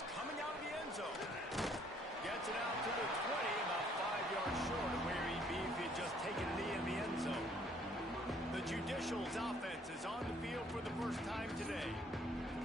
is coming out of the end zone. Gets it out to the 20, about 5 yards short of where he'd be if he had just taken a knee in the end zone. The Judicials offense is on the field for the first time today.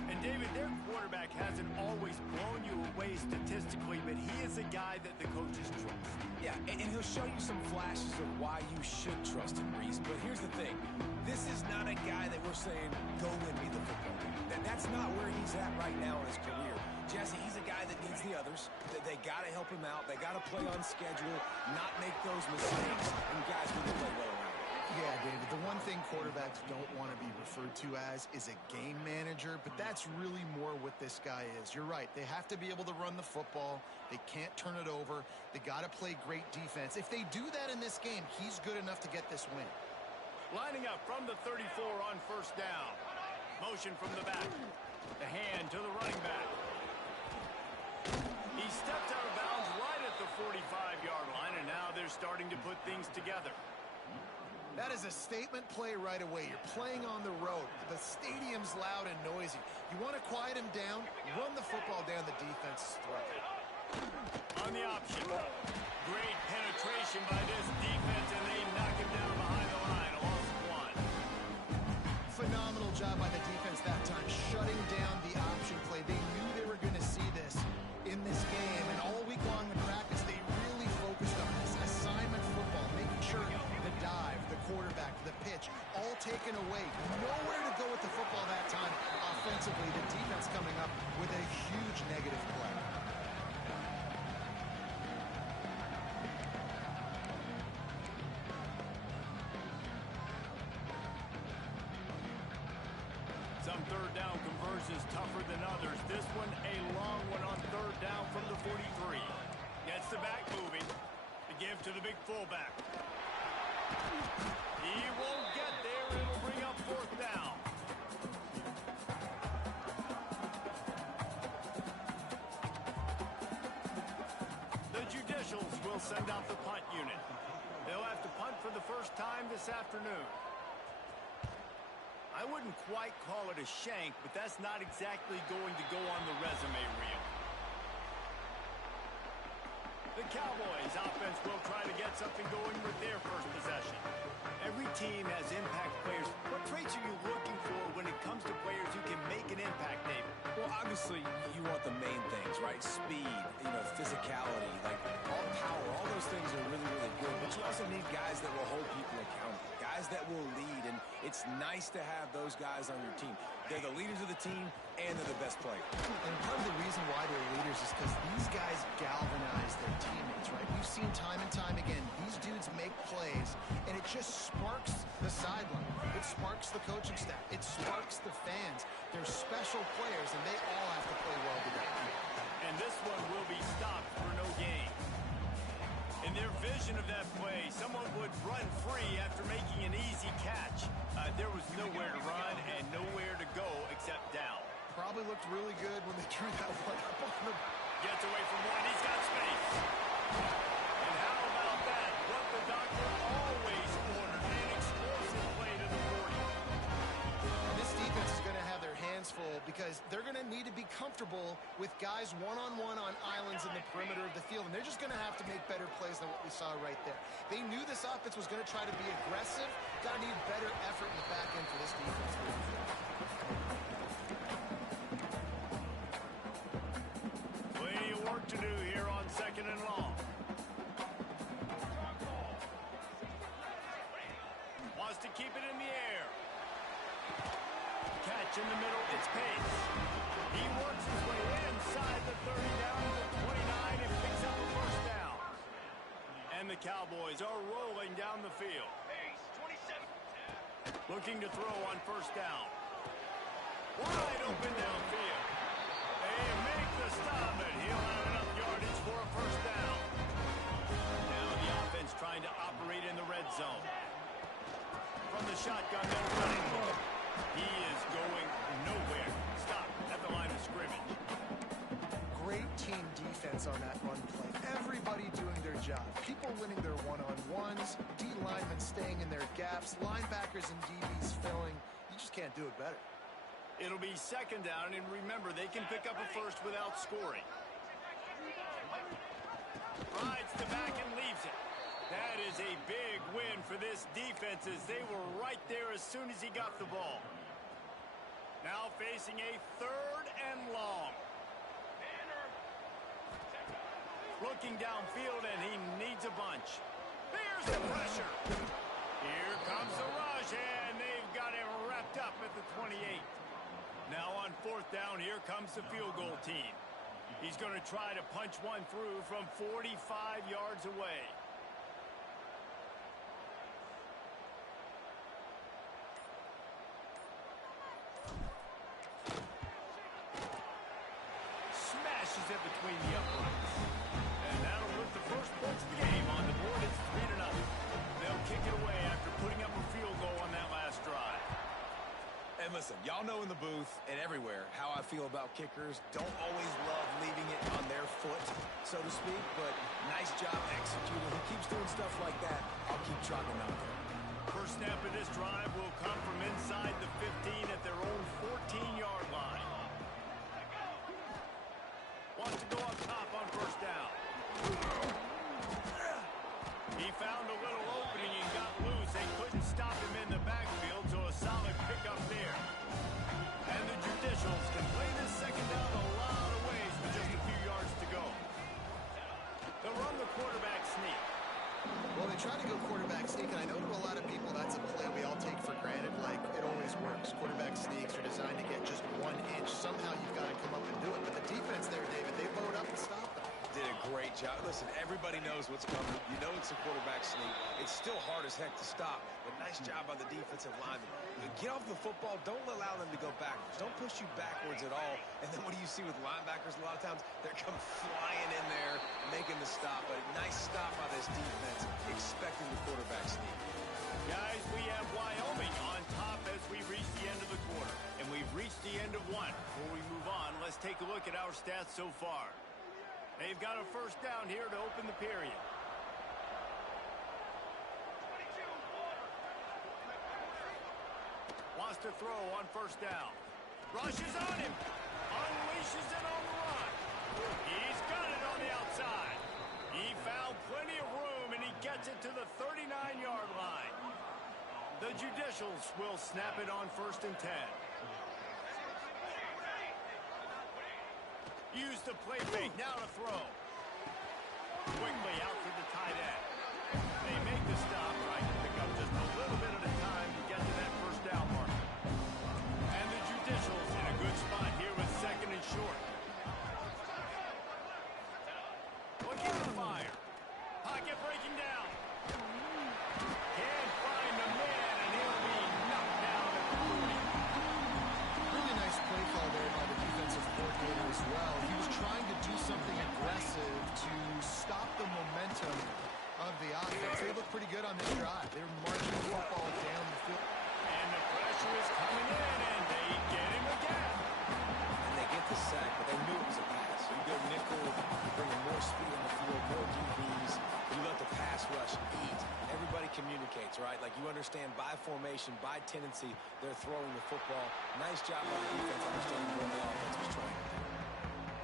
And David, their quarterback hasn't always blown you away statistically, but he is a guy that the coaches trust. Yeah, and he'll show you some flashes of why you should trust him, Reese. But here's the thing. This is not a guy that we're saying, go win me the football game. That's not where he's at right now in his career. Jesse, he's a guy that needs the others. They got to help him out. They got to play on schedule, not make those mistakes, and guys really play well around. Yeah, David, the one thing quarterbacks don't want to be referred to as is a game manager, but that's really more what this guy is. You're right. They have to be able to run the football. They can't turn it over. They got to play great defense. If they do that in this game, he's good enough to get this win. Lining up from the 34 on first down. Motion from the back. The hand to the running back. He stepped out of bounds right at the 45-yard line, and now they're starting to put things together. That is a statement play right away. You're playing on the road. The stadium's loud and noisy. You want to quiet him down, run the football down the defense's throat. On the option. Great penetration by this defense, and they knock him down behind the line. A loss of 1. Phenomenal job by the defense that time, shutting down the option play. They knew they were going to see this in this game, and all week long in practice, they really focused on this assignment football, making sure the dive, the quarterback, the pitch, all taken away. Nowhere to go with the football that time. Offensively, the defense coming up with a huge negative play. Some third down conversions tougher than others. This one a long one on third down from the 43. Gets the back moving. The give to the big fullback. He won't get there. It'll bring up fourth down. The Judicials will send out the punt unit. They'll have to punt for the first time this afternoon. I wouldn't quite call it a shank, but that's not exactly going to go on the resume reel. The Cowboys offense will try to get something going with their first possession. Every team has impact players. What traits are you looking for when it comes to players who can make an impact, David? Well, obviously, you want the main things, right? Speed, physicality, like all power, all those things are really, really good. But you also need guys that will hold people accountable, guys that will lead, and it's nice to have those guys on your team. They're the leaders of the team, and they're the best players. And part of the reason why they're leaders is because these guys galvanize their teammates, right? We've seen time and time again, these dudes make plays, and it just sparks the sideline. It sparks the coaching staff. It sparks the fans. They're special players, and they all have to play well together. And this one will be stopped for no gain. In their vision of that play, someone would run free after making an easy catch. There was nowhere to run and nowhere to go except down. Probably looked really good when they drew that one up on the... Gets away from one. He's got space. And how about that? What the doctor always ordered. An explosive play to the 40. And this defense is going to have their hands full because they're going to need to be comfortable with guys one-on-one on islands in the perimeter of the field. And they're just going to have to make better plays than what we saw right there. They knew this offense was going to try to be aggressive. Got to need better effort in the back end for this defense. Plenty of work to do here on second and long. Wants to keep it in the air. Catch in the middle, it's Pace. He works his way inside the 30 down to the 29 and picks up a first down. And the Cowboys are rolling down the field. Looking to throw on first down. Wide open downfield. They make the stop, and he'll have enough yardage for a first down. Now the offense trying to operate in the red zone. From the shotgun, they're running. He is going nowhere. Stop at the line of scrimmage. Great team defense on that run play. Everybody doing their job. People winning their one-on-ones, D linemen staying in their gaps, linebackers and DBs filling. You just can't do it better. It'll be second down, and remember, they can pick up a first without scoring. Rides the back and leaves it. That is a big win for this defense as they were right there as soon as he got the ball. Now facing a third and long. Looking downfield, and he needs a bunch. There's the pressure. Here comes the rush, and they've got him wrapped up at the 28. Now on fourth down, here comes the field goal team. He's going to try to punch one through from 45 yards away. Smashes it between the uprights. And that'll put the first points of the game on the board. It's 3-0. They'll kick it away after putting up a field goal on that last drive. And listen, y'all know in the booth and everywhere how I feel about kickers. Don't always love leaving it on their foot, so to speak, but nice job executing. He keeps doing stuff like that. I'll keep trotting him out there. First snap of this drive will come from inside the 15 at their own 14-yard line. Wants to go up top on first down. He found a little opening and got loose. They couldn't stop him in the backfield, so a solid pickup there. And the Judicials can play this second down a lot of ways with just a few yards to go. They'll run the quarterback sneak. Well, they try to go quarterback sneak, and I know to a lot of people that's a play we all take for granted, like it always works. Quarterback sneaks are designed to get just 1 inch. Somehow you've got to come up and do it. But the defense there, David, they load up and stop them. Did a great job. Listen, everybody knows what's coming. You know it's a quarterback sneak. It's still hard as heck to stop, but nice job by the defensive lineman. Get off the football. Don't allow them to go backwards. Don't push you backwards at all. And then what do you see with linebackers a lot of times? They're come flying in there, making the stop. But a nice stop by this defense, expecting the quarterback sneak. Guys, we have Wyoming on top as we reach the end of the quarter. And we've reached the end of one. Before we move on, let's take a look at our stats so far. They've got a first down here to open the period. Wants to throw on first down. Rushes on him. Unleashes it on the run. He's got it on the outside. He found plenty of room, and he gets it to the 39-yard line. The Judicials will snap it on first and 10. Use the play fake, now to throw. Quickly out to the tight end. They make the stop, right to pick up just a little bit at a time to get to that first down mark. And the Judicials in a good spot here with second and short. Looking to fire. Pocket breaking down. Can't find the man, and he'll be knocked down at the 40. Really nice play call there by the defensive coordinator as well. He was trying to do something aggressive to stop the momentum of the offense. They look pretty good on this drive. They're marching the football down the field. And the pressure is coming in, and they get him again. And they get the sack, but they knew it was a pass. You go nickel, bringing more speed on the field, more DBs. You let the pass rush eat. Everybody communicates, right? Like you understand by formation, by tendency, they're throwing the football. Nice job by the defense understanding what the offense was trying to do.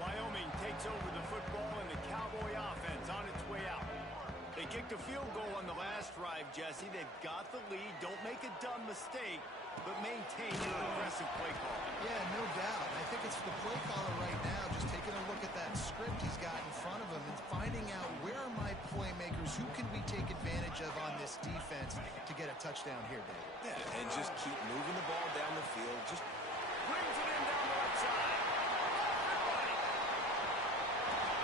Wyoming takes over the football, and the Cowboy offense on its way out. They kicked a field goal on the last drive, Jesse. They've got the lead. Don't make a dumb mistake, but maintain your aggressive play call. Yeah, no doubt. I think it's the play caller right now, just taking a look at that script he's got in front of him and finding out where are my playmakers, who can we take advantage of on this defense to get a touchdown here, Dave. Yeah, and just keep moving the ball down the field. Just Brings it in down the right side.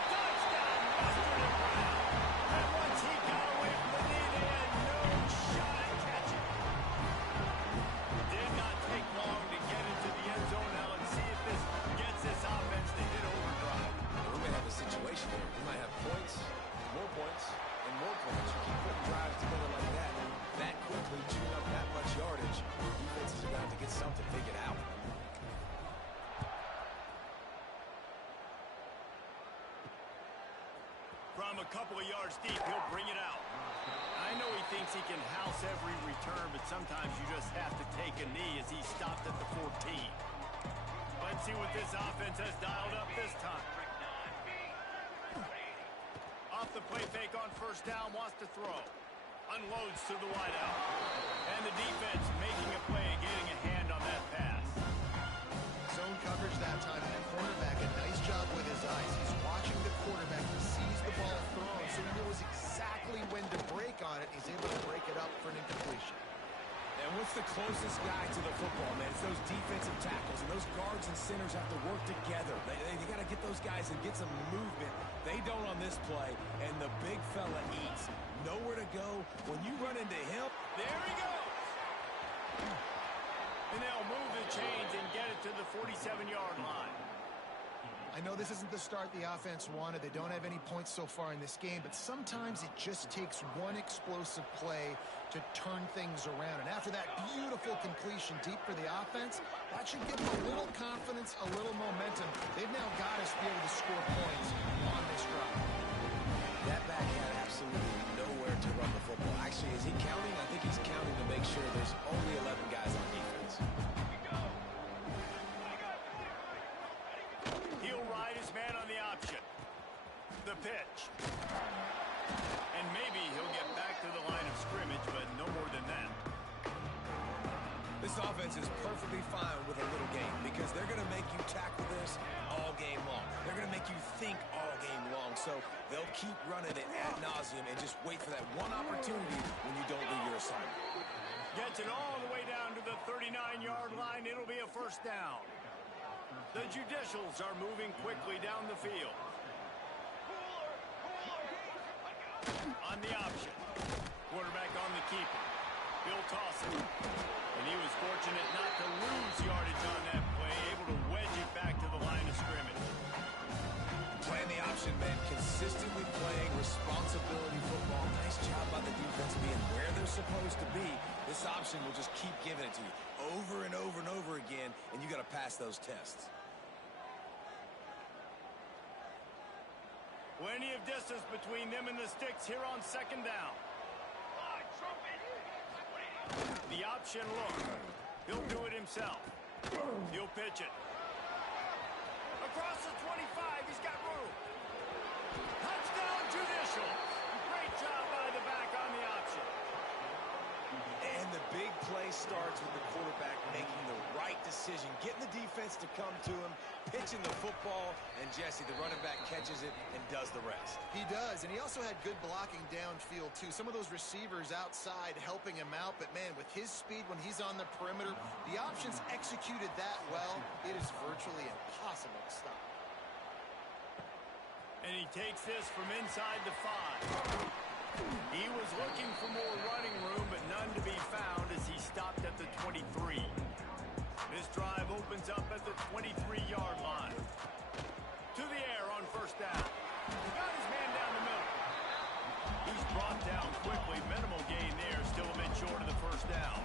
Touchdown, Western and Brown. And once he got away from the knee, they had no shot at catching. Did not take long to get into the end zone. Now let's see if this gets this offense to hit overdrive. we may have a situation here. We might have points, and more points. You keep putting drives together like that quickly, chewing up that much yardage. Defenses are going to get something figured out. From a couple of yards deep, he'll bring it out. I know he thinks he can house every return, but sometimes you just have to take a knee as he stopped at the 14. Let's see what this offense has dialed up this time. Off the play fake on first down, wants to throw. Unloads to the wideout. And the defense making a play, getting a hand on that pass. Zone coverage that time, and the cornerback, a nice job with his eyes. He's watching the quarterback. He sees the ball thrown, so he knows exactly when to break on it. He's able to break it up for an incompletion. And what's the closest guy to the football, man? It's those defensive tackles, and those guards and centers have to work together. They got to get those guys and get some movement. They don't on this play, and the big fella eats. Nowhere to go. When you run into him, there he goes. And they'll move the chains and get it to the 47-yard line. I know this isn't the start the offense wanted. They don't have any points so far in this game, but sometimes it just takes one explosive play to turn things around. And after that beautiful completion deep for the offense, that should give them a little confidence, a little momentum. They've now got us to be able to score points on this drive. that back had absolutely nowhere to run the football. Actually, is he counting? I think he's counting to make sure there's only 11 guys on defense. He'll ride his man on the option. The pitch. And maybe he'll get back to the line of scrimmage, but no more than that. This offense is perfectly fine with a little game because they're going to make you tackle this all game long. They're going to make you think all game long. So they'll keep running it ad nauseum and just wait for that one opportunity when you don't do your assignment. Gets it all the way down to the 39-yard line. It'll be a first down. The Judicials are moving quickly down the field. On the option. Quarterback on the keeper. He'll toss it. And he was fortunate not to lose yardage on that play, able to wedge it back to the line of scrimmage. Playing the option, man, consistently playing responsibility football. Nice job by the defense being where they're supposed to be. This option will just keep giving it to you over and over and over again, and you got to pass those tests. Plenty of distance between them and the sticks here on second down. The option look. He'll do it himself. He'll pitch it. Across the 25, he's got room. Touchdown Judicial. Great job by the back on the option. And the big play starts with the quarterback making the right decision, getting the defense to come to him, pitching the football, and Jesse, the running back, catches it and does the rest. He does, and he also had good blocking downfield, too. Some of those receivers outside helping him out, but, man, with his speed when he's on the perimeter, the options executed that well, it is virtually impossible to stop. And he takes this from inside the 5. He was looking for more running room, but none to be found as he stopped at the 23. This drive opens up at the 23-yard line. To the air on first down. Got his man down the middle. He's brought down quickly. Minimal gain there. Still a bit short of the first down.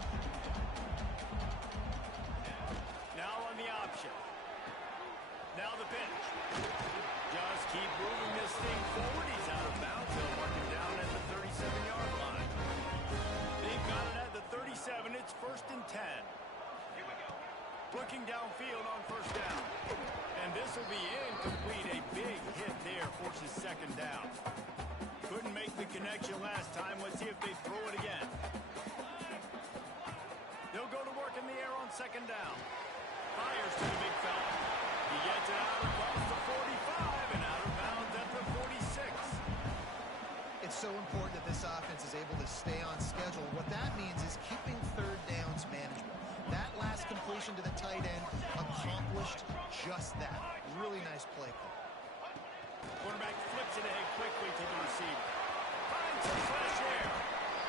Now on the option. Now the pitch. Just keep moving this thing forward. He's out of bounds. They'll mark him down at the 37-yard line. They've got it at the 37. It's first and 10. Looking downfield on first down. And this will be incomplete. A big hit there forces second down. Couldn't make the connection last time. Let's see if they throw it again. They'll go to work in the air on second down. Fires to the big fella. He gets it out across the 45 and out of bounds at the 46. It's so important that this offense is able to stay on schedule. What that means is keeping third downs manageable. That last completion to the tight end accomplished just that. Really nice play call. Quarterback flips it ahead quickly to the receiver. Finds some fresh air.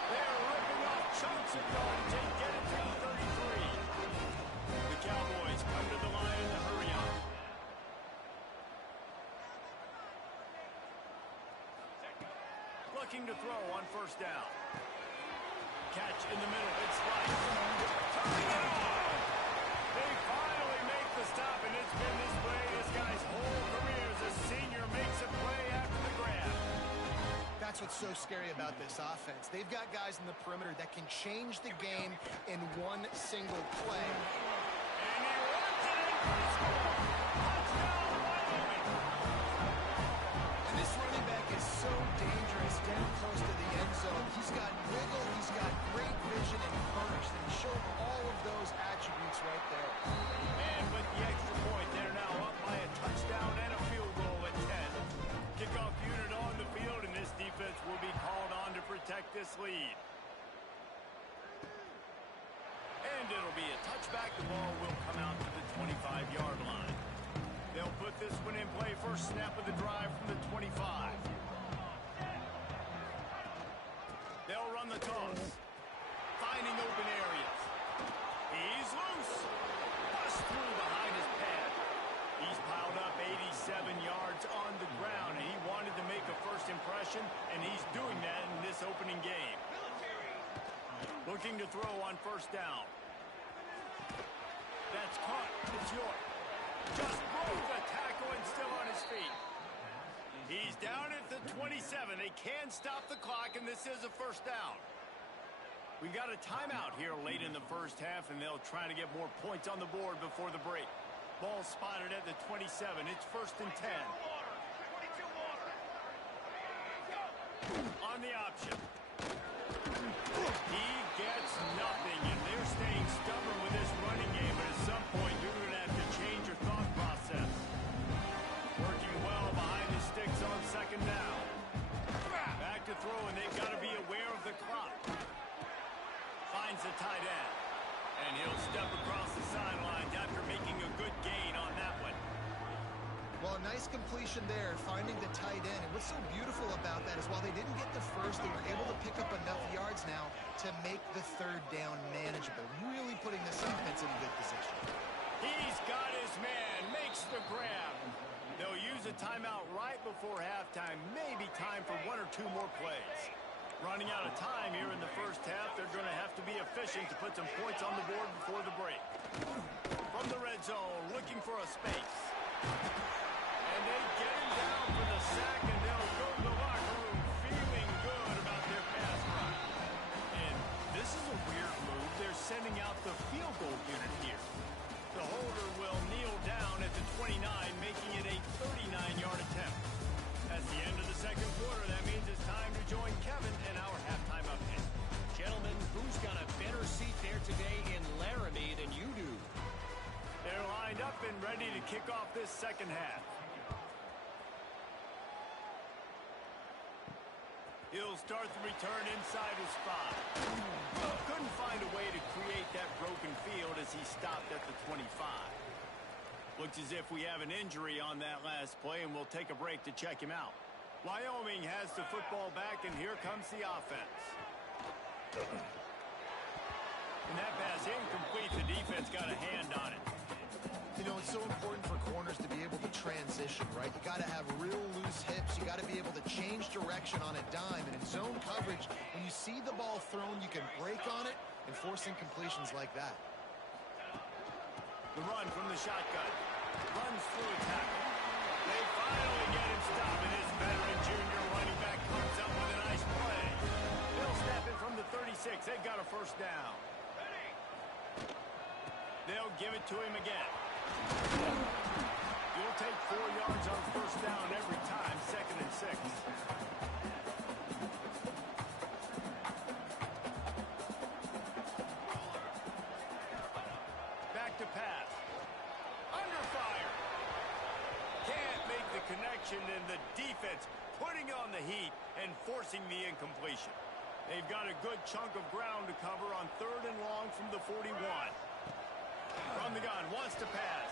They're ripping off chunks of yardage and get it to the 33. The Cowboys come to the line in the hurry up. Looking to throw on first down. Catch in the middle. It's right. Turning it on. They finally make the stop, and it's been this play this guy's whole career as a senior makes a play after the grab. That's what's so scary about this offense. They've got guys in the perimeter that can change the game in one single play. And he runs it into Touchdown, Wyoming. And this running back is so dangerous down close to the end zone. He's got wiggle, he's got great vision and burst, and he showed all of those attributes right there. And with the extra point, they're now up by a touchdown and a field goal at 10. Kickoff unit on the field, and this defense will be called on to protect this lead. And it'll be a touchback. The ball will come out to the 25-yard line. They'll put this one in play. First snap of the drive from the 25. They'll run the toss. Finding open areas. He's loose. Bust through behind his pad. He's piled up 87 yards on the ground, and he wanted to make a first impression, and he's doing that in this opening game. Looking to throw on first down. That's caught. It's York. Just broke the tackle and still on his feet. He's down at the 27. They can stop the clock, and this is a first down. We got a timeout here late in the first half, and they'll try to get more points on the board before the break. Ball spotted at the 27. It's first and 10. On the option. He gets nothing, and they're staying stubborn with this running game, but at some point you're going to have to change your thought process. Working well behind the sticks on second down. Back to throw, and they've got to be aware of the clock. Finds the tight end, and he'll step across the sidelines after making a good gain on that one. Well, a nice completion there, finding the tight end. And what's so beautiful about that is while they didn't get the first, they were able to pick up enough yards now to make the third down manageable. Really putting this offense in a good position. He's got his man, makes the grab. They'll use a timeout right before halftime. Maybe time for one or two more plays. Running out of time here in the first half, they're going to have to be efficient to put some points on the board before the break. From the red zone, looking for a space. And they get him down for the sack, and they'll go to the locker room feeling good about their pass rush. And this is a weird move. They're sending out the field goal unit here. The holder will kneel down at the 29, making it a 39-yard attempt. That's the end of the second quarter. That means it's time to join Kevin in our halftime update. Gentlemen, who's got a better seat there today in Laramie than you do? They're lined up and ready to kick off this second half. He'll start the return inside his 5. Couldn't find a way to create that broken field as he stopped at the 25. Looks as if we have an injury on that last play, and we'll take a break to check him out. Wyoming has the football back, and here comes the offense. And that pass incomplete. The defense got a hand on it. You know, it's so important for corners to be able to transition, right? You got to have real loose hips. You got to be able to change direction on a dime. And in zone coverage, when you see the ball thrown, you can break on it and force incompletions like that. The run from the shotgun. Runs through a tackle. They finally get him stopped, and his veteran junior running back comes up with a nice play. They'll snap it from the 36. They've got a first down. They'll give it to him again. You'll take 4 yards on first down every time, 2nd and 6. Back to pass. Under fire. Can't make the connection, and the defense putting on the heat and forcing the incompletion. They've got a good chunk of ground to cover on 3rd and long from the 41. From the gun, wants to pass.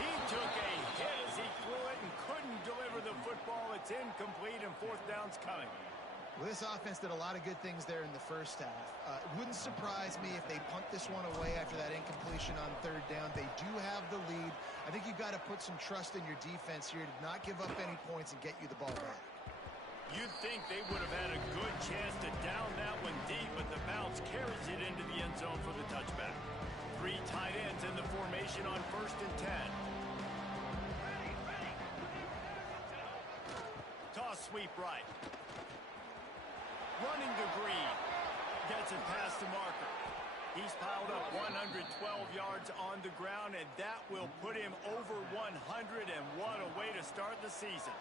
He took a hit as he threw it and couldn't deliver the football. It's incomplete, and 4th down's coming. Well, this offense did a lot of good things there in the first half. It wouldn't surprise me if they punt this one away after that incompletion on 3rd down. They do have the lead. I think you've got to put some trust in your defense here to not give up any points and get you the ball back. You'd think they would have had a good chance to down that one deep, but the bounce carries it into the end zone for the touchback. 3 tight ends in the formation on 1st and 10. Toss sweep right. Running to Green. Gets it past the marker. He's piled up 112 yards on the ground, and that will put him over 100, and what a way to start the season.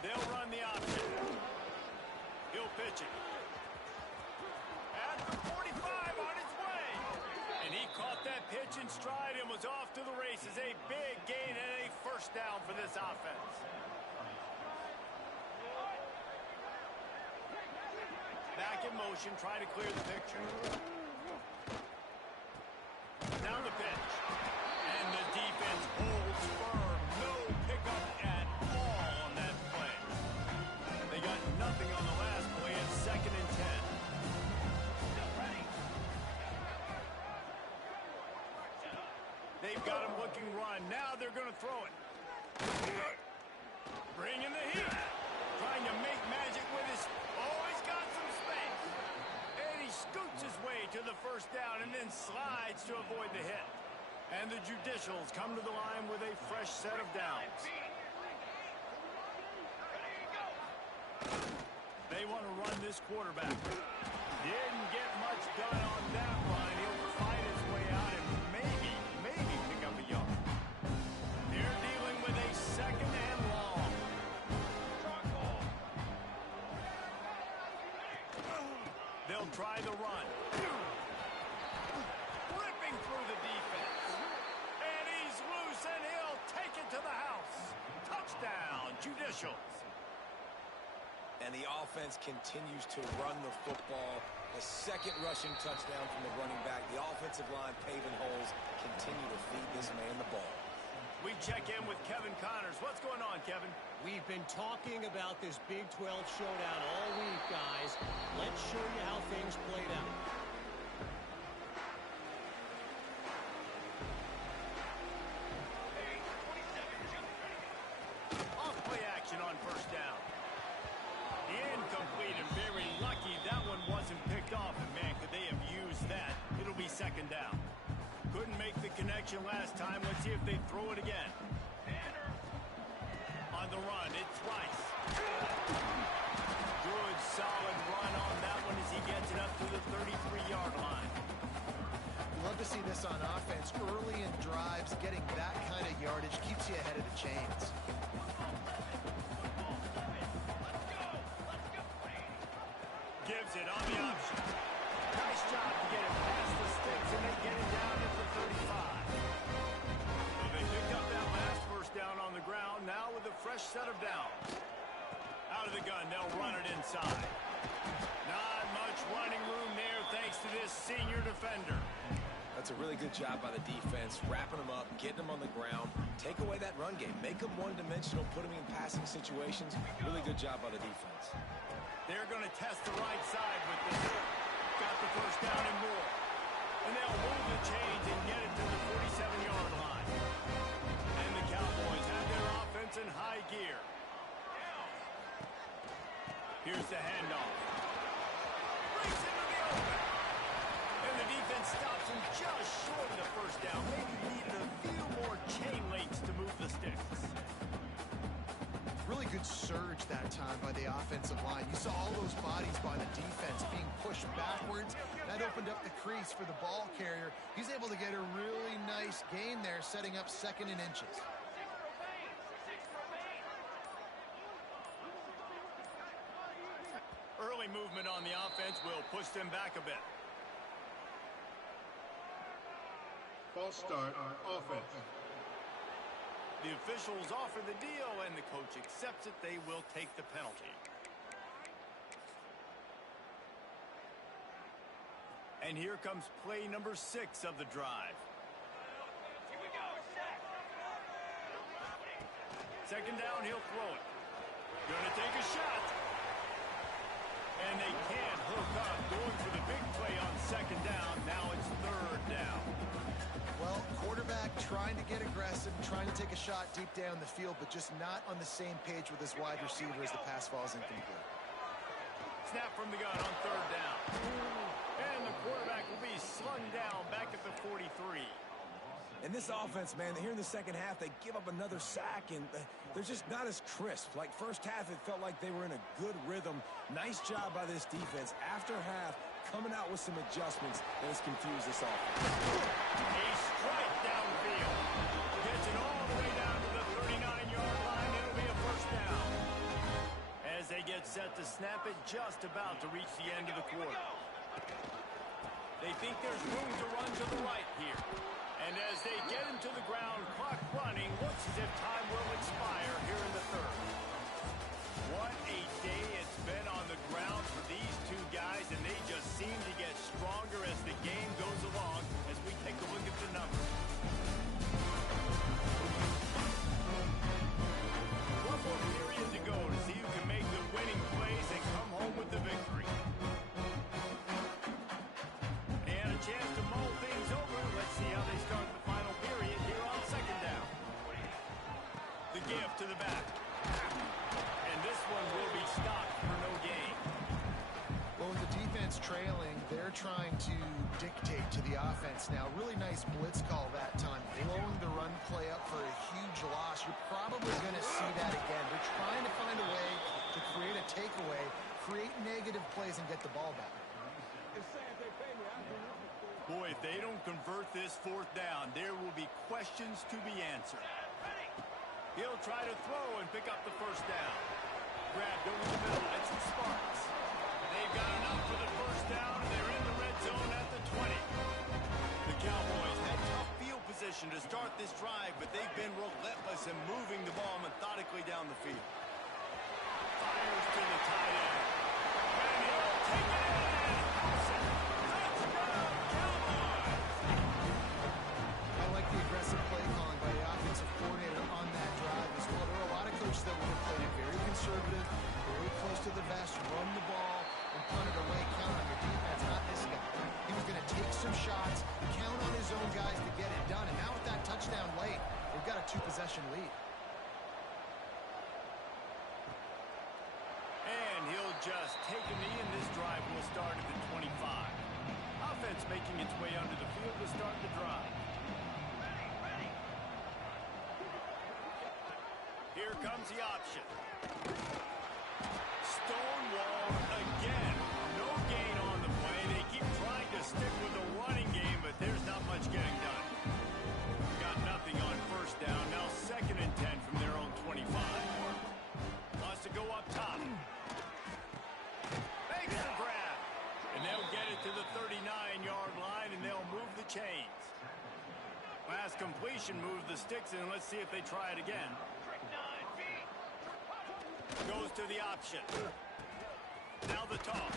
They'll run the option. He'll pitch it. At the 45 on its way. And he caught that pitch in stride and was off to the races. A big gain and a first down for this offense. Back in motion, try to clear the picture. Down the pitch. And the defense holds firm. No pickup at all on that play. They got nothing on the last play. It's 2nd and 10. They've got him looking run. Now they're going to throw it. Bringing the heat. Trying to make magic with his... Oh, he's got some space. And he scoots his way to the first down and then slides to avoid the hit. And the Judicials come to the line with a fresh set of downs. They want to run this quarterback. Didn't get much done on that run. He'll fight his way out and maybe pick up a yard. They're dealing with a 2nd and long. They'll try the run. Ripping through the defense. And he's loose, and he'll take it to the house. Touchdown, Judicials. And the offense continues to run the football. The 2nd rushing touchdown from the running back. The offensive line paving holes. Continue to feed this man the ball. We check in with Kevin Connors. What's going on, Kevin? We've been talking about this Big 12 showdown all week, guys. Let's show you how things played out. Off-play action on first down. Incomplete and very lucky that one wasn't picked off. And, man, could they have used that? It'll be 2nd down. Couldn't make the connection last time. Let's see if they throw it again. On the run, it's Rice. Good, solid run on that one as he gets it up to the 33-yard line. Love to see this on offense. Early in drives, getting that kind of yardage keeps you ahead of the chains. Gives it on the option. Nice job to get it past the sticks, and they get it down at the 35. Well, they picked up that last first down on the ground, now with a fresh set of downs. Out of the gun, they'll run it inside. Not much running room there thanks to this senior defender. That's a really good job by the defense, wrapping them up, getting them on the ground. Take away that run game. Make them one-dimensional, put them in passing situations. Really good job by the defense. They're going to test the right side with this. Got the first down and more. And they'll move the chains and get it to the 47-yard line. And the Cowboys have their offense in high gear. Here's the handoff. Breaks into the open. And the defense stops him just short of the first down. Maybe needed a few more chain links to move the sticks. Really good surge that time by the offensive line. You saw all those bodies by the defense being pushed backwards. That opened up the crease for the ball carrier. He's able to get a really nice gain there, setting up 2nd and inches. Early movement on the offense will push them back a bit. False start on offense. The officials offer the deal, and the coach accepts it. They will take the penalty. And here comes play number 6 of the drive. Here we go, set. 2nd down, he'll throw it. Gonna take a shot. And they can't hook up. Going for the big play on 2nd down. Now it's 3rd down. Well, quarterback trying to get aggressive, trying to take a shot deep down the field, but just not on the same page with his wide receiver as the pass falls incomplete. Snap from the gun on 3rd down. And the quarterback will be slung down back at the 43. And this offense, man, here in the second half, they give up another sack, and they're just not as crisp. Like first half, it felt like they were in a good rhythm. Nice job by this defense. After half, coming out with some adjustments that has confused this offense. A strike downfield. Gets it all the way down to the 39-yard line. It'll be a first down. As they get set to snap it, just about to reach the end of the quarter. They think there's room to run to the right here. And as they get him to the ground, clock running, looks as if time will expire here in the third. What a day it's been on the ground for these two guys, and they just seem to get stronger as the game goes along as we take a look at the numbers. One more period to go to see who can make the winning plays and come home with the victory. And a chance to mull things over. Let's see how they start the final period here on second down. The give to the back. And this one will be stopped for no gain. Well, with the defense trailing, they're trying to dictate to the offense now. Really nice blitz call that time. Blowing the run play up for a huge loss. You're probably going to see that again. They're trying to find a way to create a takeaway, create negative plays, and get the ball back. Boy, if they don't convert this fourth down, there will be questions to be answered. He'll try to throw and pick up the first down. Grabbed over the middle. That's the Sparks. They've got enough for the first down, and they're in the red zone at the 20. The Cowboys had tough field position to start this drive, but they've been relentless in moving the ball methodically down the field. Fires to the tight end. And he'll take it in and house it. Touchdown, Cowboys! I like the aggressive play calling by the offensive coordinator on that drive as well. There are a lot of coaches that would have played it very conservative, very close to the vest, run the ball, and punt it away, count on your defense. Not this guy. He was going to take some shots, count on his own guys to get it done. And now with that touchdown late, they've got a two-possession lead. And he'll just take a knee, and this drive will start at the 25. Offense making its way under the field to start the drive. Here comes the option. Stonewall again. No gain on the play. They keep trying to stick with the running game, but there's not much getting done. Got nothing on first down. Now 2nd and 10 from their own 25. Wants to go up top. Makes the grab. And they'll get it to the 39-yard line, and they'll move the chains. Last completion moves the sticks in. Let's see if they try it again. Goes to the option. Now the toss.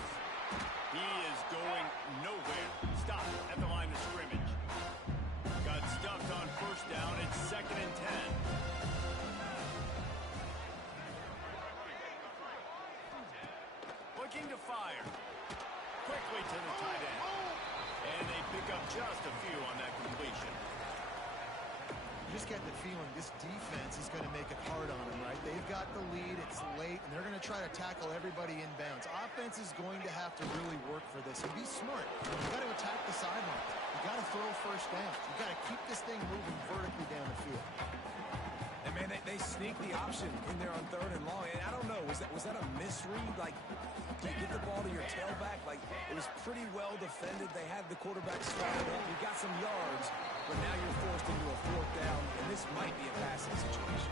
He is going nowhere. Stop at the line of scrimmage. Got stuffed on first down. It's 2nd and 10. Looking to fire. Quickly to the tight end. And they pick up just a few on that completion. You just get the feeling this defense is going to make it hard on them, right? They've got the lead, it's late, and they're going to try to tackle everybody inbounds. Offense is going to have to really work for this and be smart. You got to attack the sidelines. You got to throw first down. You got to keep this thing moving vertically down the field. And man, they sneaked the option in there on 3rd and long. And I don't know, was that a misread? Like, do you get the ball to your tailback? Like, it was pretty well defended. They had the quarterback slotted up. You got some yards, but now you're forced into a 4th down, and this might be a passing situation.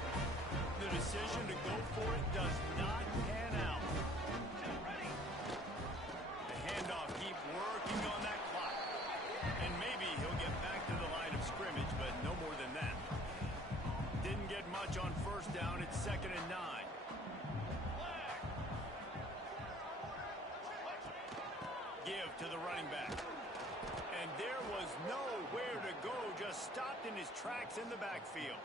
The decision to go for it does not pan out. The handoff keep working on that clock. And maybe he'll get back to the line of scrimmage, but no more than that. Didn't get much on first down. It's 2nd and 9. Give to the running back. And there was nowhere to go. Just stopped in his tracks in the backfield.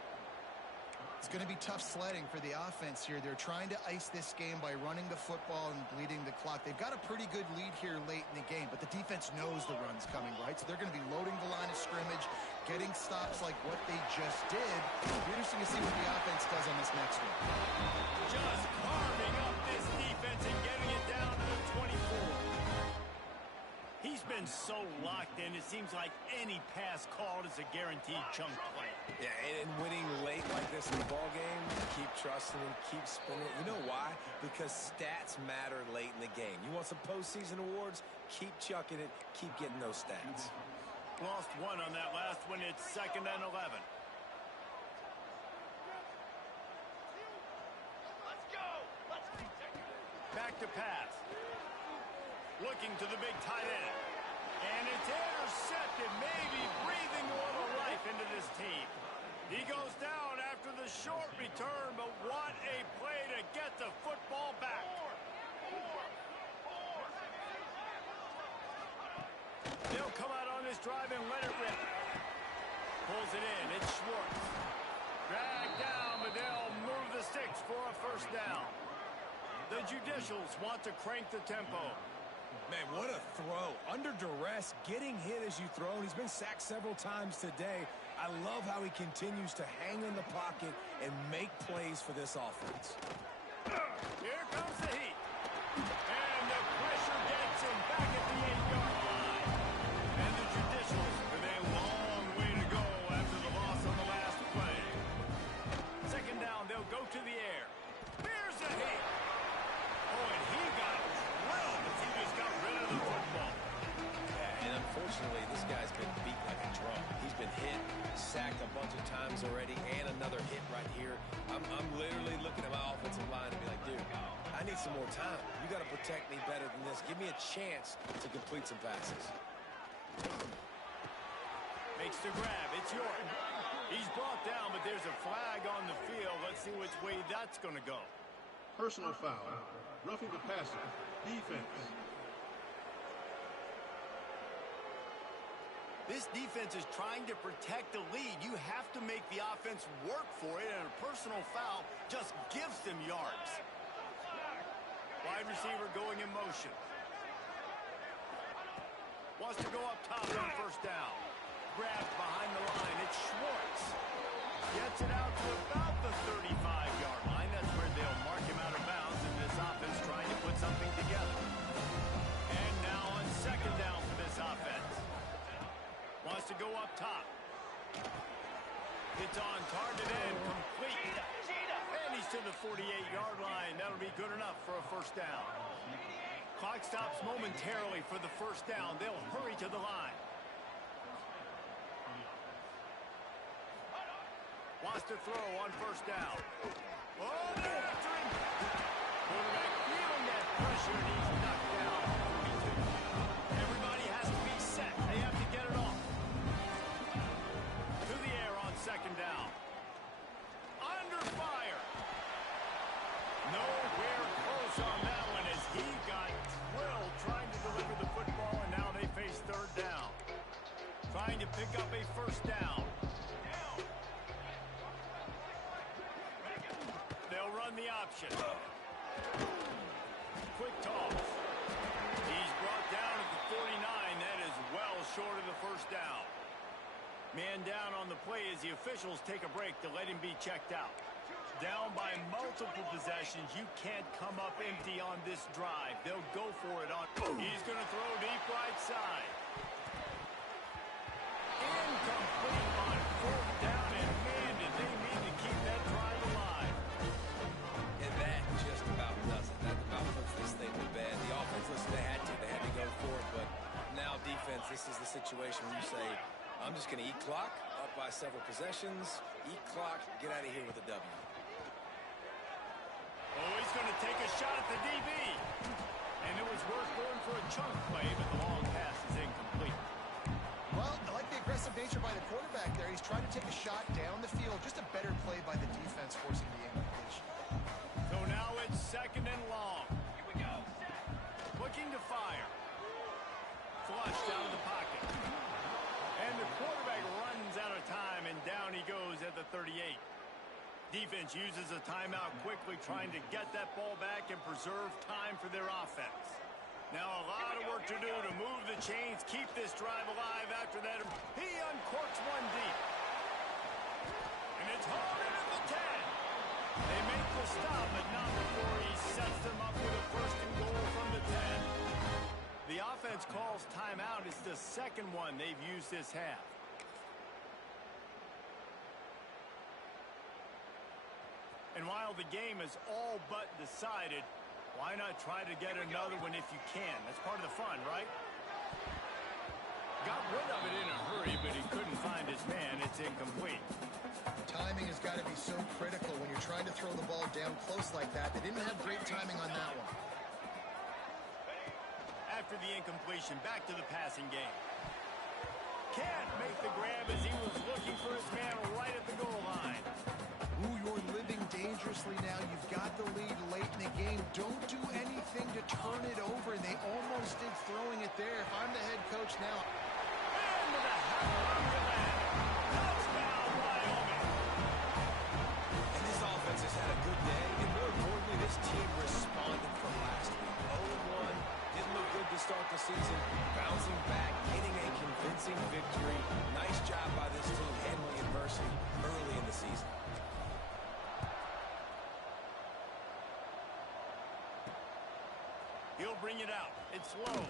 It's going to be tough sledding for the offense here. They're trying to ice this game by running the football and bleeding the clock. They've got a pretty good lead here late in the game, but the defense knows the run's coming, right? So they're going to be loading the line of scrimmage, getting stops like what they just did. It'll be interesting to see what the offense does on this next one. Just carving up this defense and getting it down to the 24. He's been defense so locked in, it seems like any pass called is a guaranteed chunk play. Yeah, and winning late like this in the ball game, keep trusting him, keep spinning. You know why? Because stats matter late in the game. You want some postseason awards? Keep chucking it, keep getting those stats. Lost one on that last one. It's 2nd and 11. Let's go. Back to pass. Looking to the big tight end. And it's intercepted, maybe breathing a little life into this team. He goes down after the short return, but what a play to get the football back. They'll come out on this drive and let it rip. Pulls it in. It's Schwartz. Dragged down, but they'll move the sticks for a first down. The Judicials want to crank the tempo. Man, what a throw. Under duress, getting hit as you throw. He's been sacked several times today. I love how he continues to hang in the pocket and make plays for this offense. Here comes the heat. And the pressure gets him back at the 8-yard line. And the Judicials with a long way to go after the loss on the last play. 2nd down, they'll go to the air. Here's the hit. Oh, and he got drilled as he just got rid of the football. Yeah, and unfortunately, this guy's been beat like a drum. He's been hit, sacked a bunch of times already, and another hit right here. I'm literally looking at my offensive line and be like, dude, I need some more time. You got to protect me better than this. Give me a chance to complete some passes. Makes the grab. It's York. He's brought down, but there's a flag on the field. Let's see which way that's going to go. Personal foul. Roughing the passer. Defense. This defense is trying to protect the lead. You have to make the offense work for it, and a personal foul just gives them yards. Wide receiver going in motion. Wants to go up top on 1st down. Grabbed behind the line. It's Schwartz. Gets it out to about the 35-yard line. That's where they'll mark him out of bounds, and this offense trying to put something together. And now on 2nd down for this offense. Wants to go up top. It's on target and complete. And he's to the 48-yard line. That'll be good enough for a 1st down. Clock stops momentarily for the 1st down. They'll hurry to the line. Wants to throw on 1st down. Oh, they're after him. Quarterback feeling that pressure, and he's knocked down. Everybody has to be set. They have to get it off. To the air on 2nd down. Under fire. Nowhere close on that one as he got drilled trying to deliver the football, and now they face 3rd down. Trying to pick up a 1st down. They'll run the option. Quick toss. He's brought down at the 49. That is well short of the 1st down. Man down on the play as the officials take a break to let him be checked out. Down by multiple possessions. You can't come up empty on this drive. They'll go for it on. He's going to throw deep right side. Incomplete on 4th down, and man, did they need to keep that drive alive. And that just about does it. That about puts this thing to bed. The offense, listen, they had to go for it, but now defense, this is the situation where you say, I'm just going to eat clock, up by several possessions, eat clock, get out of here with a W. Oh, he's going to take a shot at the DB. And it was worth going for a chunk play, but the long pass is incomplete. Well, I like the aggressive nature by the quarterback there. He's trying to take a shot down the field. Just a better play by the defense forcing the incompletion. So now it's 2nd and long. Here we go. Looking to fire. Flushed out of the pocket. And the quarterback runs out of time, and down he goes at the 38. Defense uses a timeout quickly, trying to get that ball back and preserve time for their offense. Now a lot of work to do to move the chains, keep this drive alive after that. He uncorks one deep. And it's hauled in at the 10. They make the stop, but not before he sets them up with a 1st and goal from the 10. The offense calls timeout as the second one they've used this half. And while the game is all but decided, why not try to get another one if you can? That's part of the fun, right? Got rid of it in a hurry, but he couldn't find his man. It's incomplete. Timing has got to be so critical when you're trying to throw the ball down close like that. They didn't have great timing on that one. After the incompletion, back to the passing game. Can't make the grab as he was looking for his man right at the goal line. Ooh, you're living dangerously now. You've got the lead late in the game. Don't do anything to turn it over. They almost did throwing it there. If I'm the head coach now. And with a touchdown, Wyoming. And this offense has had a good day, and more importantly, this team responded from last week. 0-1, didn't look good to start the season. Bouncing back, getting a convincing victory. Nice job by this team handling adversity early in the season. He'll bring it out. It's low.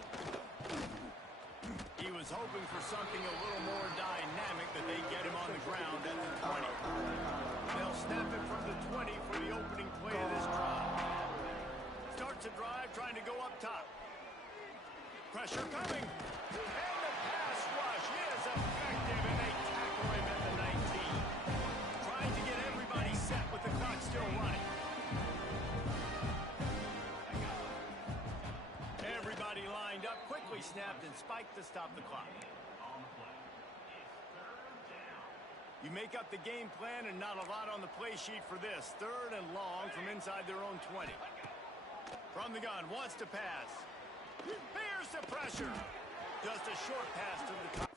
He was hoping for something a little more dynamic, that they get him on the ground at the 20. They'll snap it from the 20 for the opening play of this drive. Starts a drive trying to go up top. Pressure coming. And the pass rush is effective, and they tackle him at the 19. Trying to get everybody set with the clock still running. Everybody lined up, quickly snapped and spiked to stop the clock. You make up the game plan and not a lot on the play sheet for this. 3rd and long from inside their own 20. From the gun, wants to pass. Here's the pressure. Just a short pass to the top.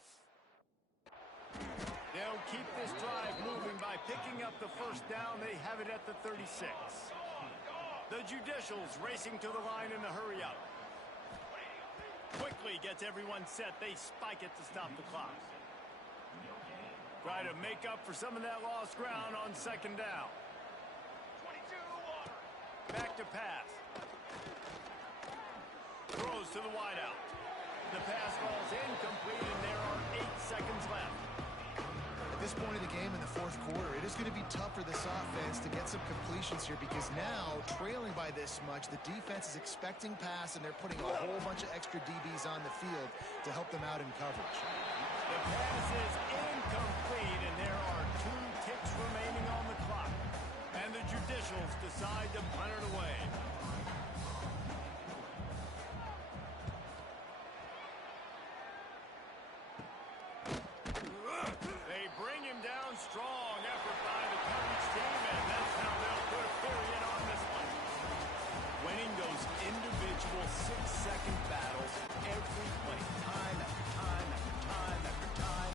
They'll keep this drive moving by picking up the first down. They have it at the 36. The Judicials racing to the line in the hurry up. Quickly gets everyone set. They spike it to stop the clock. Try to make up for some of that lost ground on 2nd down. Back to pass. Throws to the wideout. The pass falls incomplete, and there are 8 seconds left. At this point of the game in the 4th quarter, it is going to be tough for this offense to get some completions here, because now, trailing by this much, the defense is expecting pass, and they're putting a whole bunch of extra DBs on the field to help them out in coverage. The pass is incomplete, and there are 2 ticks remaining on the clock. And the Judicials decide to punt it away. They bring him down strong.